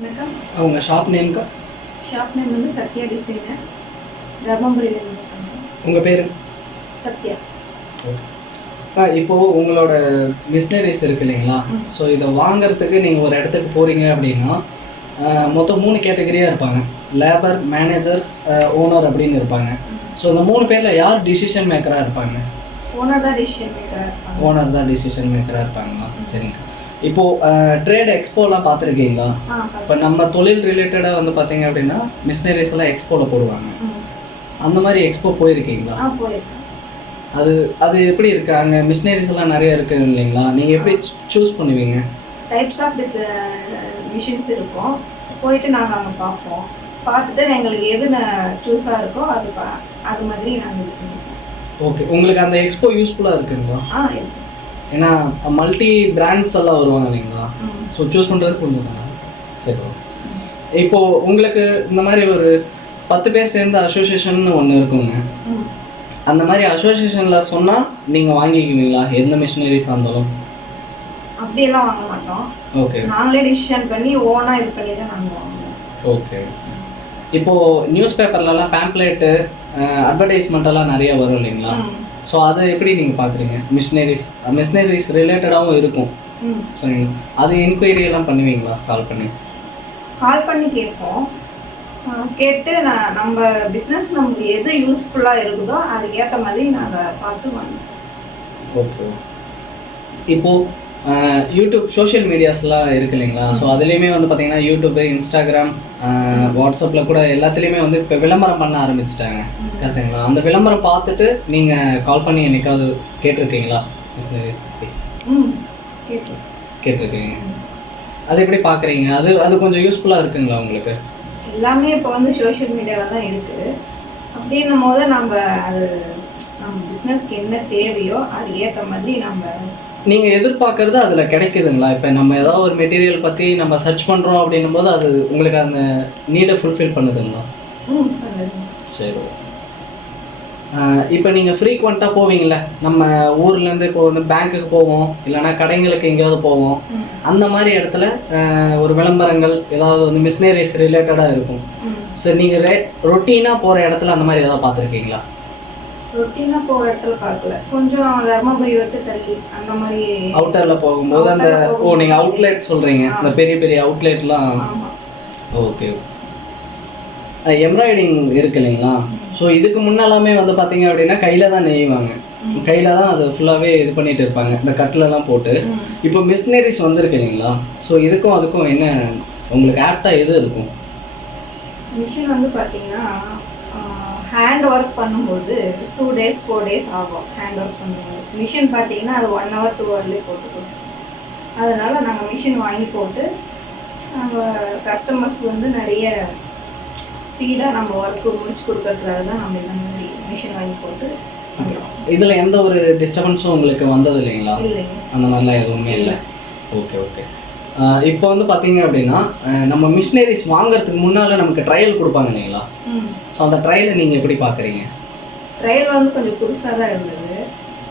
வணக்கம். உங்கள் shop நேம்க்கா? Shop name வந்து சத்யா டிசைனர், தர்மபுரியிலேருந்து. உங்கள் பேர்? சத்யா. இப்போது உங்களோட மிஷினரிஸ் இருக்குது இல்லைங்களா? ஸோ இதை வாங்கிறதுக்கு நீங்கள் ஒரு இடத்துக்கு போகிறீங்க அப்படின்னா மொத்தம் 3 கேட்டகரியாக இருப்பாங்க. லேபர், மேனேஜர், ஓனர் அப்படின்னு இருப்பாங்க. ஸோ இந்த 3 பேரில் யார் டிசிஷன் மேக்கராக இருப்பாங்க? ஓனர் தான் டிசிஷன் மேக்கராக இருப்பாங்க. ஓனர் தான் டிசிஷன் மேக்கராக இருப்பாங்களா? சரிங்க. இப்போது ட்ரேட் எக்ஸ்போலாம் பார்த்துருக்கீங்களா? இப்போ நம்ம தொழில் ரிலேட்டடாக வந்து பார்த்தீங்க அப்படின்னா மிஷினரிஸ் எல்லாம் எக்ஸ்போவில் போடுவாங்க. அந்த மாதிரி எக்ஸ்போ போயிருக்கீங்களா? அது அது எப்படி இருக்கு? அங்கே மிஷினரிஸ் எல்லாம் நிறைய இருக்குது இல்லைங்களா? நீங்கள் எப்படி சூஸ் பண்ணுவீங்க? டைப்ஸ் ஆஃப் மிஷின்ஸ் இருக்கும். போயிட்டு நாங்கள் அங்கே பார்ப்போம். பார்த்துட்டு எங்களுக்கு எது சூஸாக இருக்கோ அது மாதிரி நாங்கள் இது பண்ணிப்போம். ஓகே. உங்களுக்கு அந்த எக்ஸ்போ யூஸ்ஃபுல்லாக இருக்குங்களா? இருக்கு. ஏன்னா மல்டி பிராண்ட்ஸ் எல்லாம் வருவாங்க இல்லைங்களா? ஸோ சூஸ் பண்ணுறது கொஞ்சம் தான். சரி. இப்போது உங்களுக்கு இந்த மாதிரி ஒரு 10 பேர் சேர்ந்த அசோசியேஷன் ஒன்று இருக்குங்க. அந்த மாதிரி அசோசியேஷனில் சொன்னால் நீங்கள் வாங்கிக்குவீங்களா எந்த மிஷினரிஸாக இருந்தாலும்? அப்படியெல்லாம் வாங்க மாட்டோம். ஓகே. நாங்களே டிசிஷன் பண்ணி ஓனாக இது பண்ணி தான் நாங்கள் வாங்குவோம். ஓகே. இப்போது நியூஸ் பேப்பர்லலாம் பேம்ப்ளேட்டு அட்வர்டைஸ்மெண்ட்டெல்லாம் நிறைய வரும் இல்லைங்களா? ஸோ அதை எப்படி நீங்கள் பார்க்குறீங்க? மிஷினரிஸ் ரிலேட்டடாகவும் இருக்கும். சரிங்களா? அது என்கொயரியெல்லாம் பண்ணுவீங்களா? கால் பண்ணி கேட்போம். கேட்டு நம்ம பிஸ்னஸ் நமக்கு எது யூஸ்ஃபுல்லாக இருக்குதோ அதுக்கேற்ற மாதிரி நாங்கள் பார்த்து வாங்குவோம். ஓகே. இப்போது யூடியூப் சோஷியல் மீடியாஸ்லாம் இருக்கு இல்லைங்களா? ஸோ அதுலேயுமே வந்து பார்த்தீங்கன்னா யூடியூப்பு, இன்ஸ்டாகிராம், வாட்ஸ்அப்பில் கூட எல்லாத்துலேயுமே வந்து இப்போ விளம்பரம் பண்ண ஆரம்பிச்சிட்டாங்க. கரெக்டுங்களா? அந்த விளம்பரம் பார்த்துட்டு நீங்கள் கால் பண்ணி என்னைக்காவது கேட்டிருக்கீங்களா? மிஷினரிஸ் பற்றி கேட்டிருக்கீங்க. அது எப்படி பார்க்குறீங்க? அது கொஞ்சம் யூஸ்ஃபுல்லாக இருக்குங்களா உங்களுக்கு? எல்லாமே இப்போ வந்து சோஷியல் மீடியாவில் தான் இருக்குது. அப்படின்னும் போது நம்ம பிஸ்னஸ்க்கு என்ன தேவையோ அது ஏற்ற மாதிரி நீங்கள் எதிர்பார்க்குறது அதில் கிடைக்குதுங்களா? இப்போ நம்ம ஏதாவது ஒரு மெட்டீரியல் பற்றி நம்ம சர்ச் பண்ணுறோம் அப்படின்னும் போது அது உங்களுக்கு அந்த நீடை ஃபுல்ஃபில் பண்ணுதுங்களா? சரி. இப்போ நீங்கள் ஃப்ரீக்வெண்ட்டாக போவீங்கள, நம்ம ஊர்லேருந்து இப்போ வந்து பேங்க்குக்கு போவோம், இல்லைனா கடைங்களுக்கு எங்கேயாவது போவோம். அந்த மாதிரி இடத்துல ஒரு விளம்பரங்கள் ஏதாவது வந்து மிஷினரிஸ் ரிலேட்டடாக இருக்கும். ஸோ நீங்கள் ரொட்டீனாக போகிற இடத்துல அந்த மாதிரி ஏதாவது பார்த்துருக்கீங்களா? ரொட்டீனாக போகிற இடத்துல பார்க்கல. கொஞ்சம் தர்மபுரி விட்டு தள்ளி அந்த மாதிரி அவுட்டரில் போகும்போது அந்த நீங்கள் அவுட்லெட் சொல்கிறீங்க, இந்த பெரிய பெரிய அவுட்லெட்லாம். ஓகே. எம்ப்ராய்டிங் இருக்கு இல்லைங்களா? ஸோ இதுக்கு முன்னாலாமே வந்து பார்த்தீங்க அப்படின்னா கையில் தான் நெய்வாங்க. கையில் தான் அது ஃபுல்லாகவே இது பண்ணிகிட்டு இருப்பாங்க, இந்த கட்டிலெல்லாம் போட்டு. இப்போ மிஷினரிஸ் வந்துருக்கு இல்லைங்களா? ஸோ இதுக்கும் அதுக்கும் என்ன உங்களுக்கு ஆப்டாக எது இருக்கும்? மிஷின் வந்து பார்த்தீங்கன்னா ஹேண்ட் ஒர்க் பண்ணும்போது 2 days 4 days ஆகும். ஹேண்ட் ஒர்க் பண்ணும்போது மிஷின் பார்த்தீங்கன்னா அது 1 hour 2 hourலேயே போட்டுக்கணும். அதனால் நாங்கள் மிஷின் வாங்கி போட்டு நாங்கள் கஸ்டமர்ஸ்க்கு வந்து நிறைய ஸ்பீடாக நம்ம ஒர்க்கு முடிச்சு கொடுக்கறதுக்காக தான் நம்ம இந்த மாதிரி மிஷின் வாங்கி போட்டு பண்ணுறோம். இதில் எந்த ஒரு டிஸ்டர்பன்ஸும் உங்களுக்கு வந்தது இல்லைங்களா? இல்லைங்க, அந்த மாதிரிலாம் எதுவுமே இல்லை. ஓகே. ஓகே. இப்போ வந்து பார்த்தீங்க அப்படின்னா நம்ம மிஷினரிஸ் வாங்குறதுக்கு முன்னால் நமக்கு ட்ரையல் கொடுப்பாங்க இல்லைங்களா? ஸோ அந்த ட்ரையலை நீங்கள் எப்படி பார்க்குறீங்க? ட்ரையல் வந்து கொஞ்சம் புதுசாக தான் இருந்தது.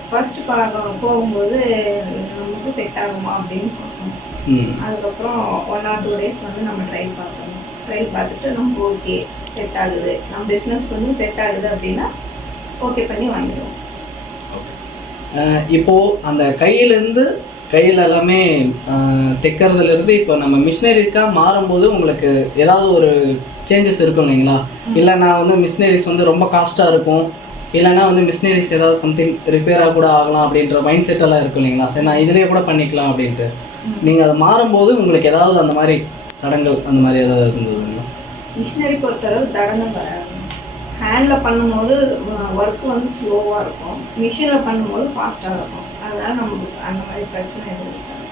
ஃபர்ஸ்ட் போகும்போது நமக்கு செட் ஆகுமா அப்படின்னு பார்க்கணும். அதுக்கப்புறம் 1 or 2 days வந்து நம்ம ட்ரையல் பார்த்தோம். ட்ரையல் பார்த்துட்டு நம்ம ஓகே செட் ஆகுது, நம்ம பிஸ்னஸ்க்கு வந்து செட் ஆகுது அப்படின்னா ஓகே பண்ணி வாங்கிடுவோம். இப்போது அந்த கையில் எல்லாமே தைக்கிறதுலேருந்து இப்போ நம்ம மிஷினரிக்காக மாறும்போது உங்களுக்கு ஏதாவது ஒரு சேஞ்சஸ் இருக்கும் இல்லைங்களா? இல்லை நான் வந்து மிஷினரிஸ் வந்து ரொம்ப காஸ்ட்டாக இருக்கும், இல்லைனா வந்து மிஷினரிஸ் ஏதாவது சம்திங் ரிப்பேராக கூட ஆகலாம் அப்படின்ற மைண்ட் செட்டெல்லாம் இருக்கும் இல்லைங்களா? சரி நான் இதிலே கூட பண்ணிக்கலாம் அப்படின்ட்டு நீங்கள் அதை மாறும்போது உங்களுக்கு ஏதாவது அந்த மாதிரி தடங்கள் அந்த மாதிரி ஏதாவது இருந்ததுங்களா? மிஷினரி பொறுத்தளவு தடங்கள் வராது. ஹேண்டில் பண்ணும்போது ஒர்க்கு வந்து ஸ்லோவாக இருக்கும், மிஷினில் பண்ணும்போது ஃபாஸ்ட்டாக இருக்கும். அதனால் நமக்கு அந்த மாதிரி பிரச்சனை எதுவும் இருக்காது.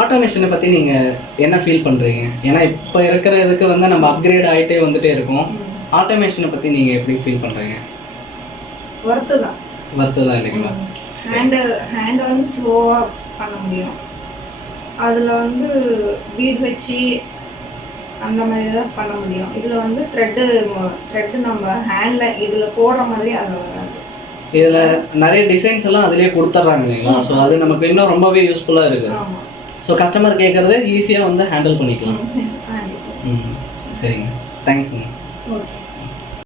ஆட்டோமேஷனை பற்றி நீங்கள் என்ன ஃபீல் பண்ணுறீங்க? ஏன்னா இப்போ இருக்கிற இதுக்கு வந்து நம்ம அப்கிரேட் ஆகிட்டே வந்துகிட்டே இருக்கோம். ஆட்டோமேஷனை பற்றி நீங்கள் எப்படி ஃபீல் பண்ணுறீங்க? ஒர்த்து தான் இல்லைங்களா? ஹேண்டு வந்து ஸ்லோவாக பண்ண முடியும். அதில் வந்து பீட் வச்சு அந்த மாதிரி தான் பண்ண முடியும். இதில் வந்து த்ரெட்டு நம்ம ஹேண்டில் இதில் போடுற மாதிரி அதில் வராது. இதில் நிறைய டிசைன்ஸ் எல்லாம் அதிலே கொடுத்துட்றாங்க இல்லைங்களா? ஸோ அது நமக்கு இன்னும் ரொம்பவே யூஸ்ஃபுல்லாக இருக்குது. ஸோ கஸ்டமர் கேட்குறத ஈஸியாக வந்து ஹேண்டில் பண்ணிக்கலாம். ம் சரிங்க, தேங்க்ஸுங்க. ஓகே.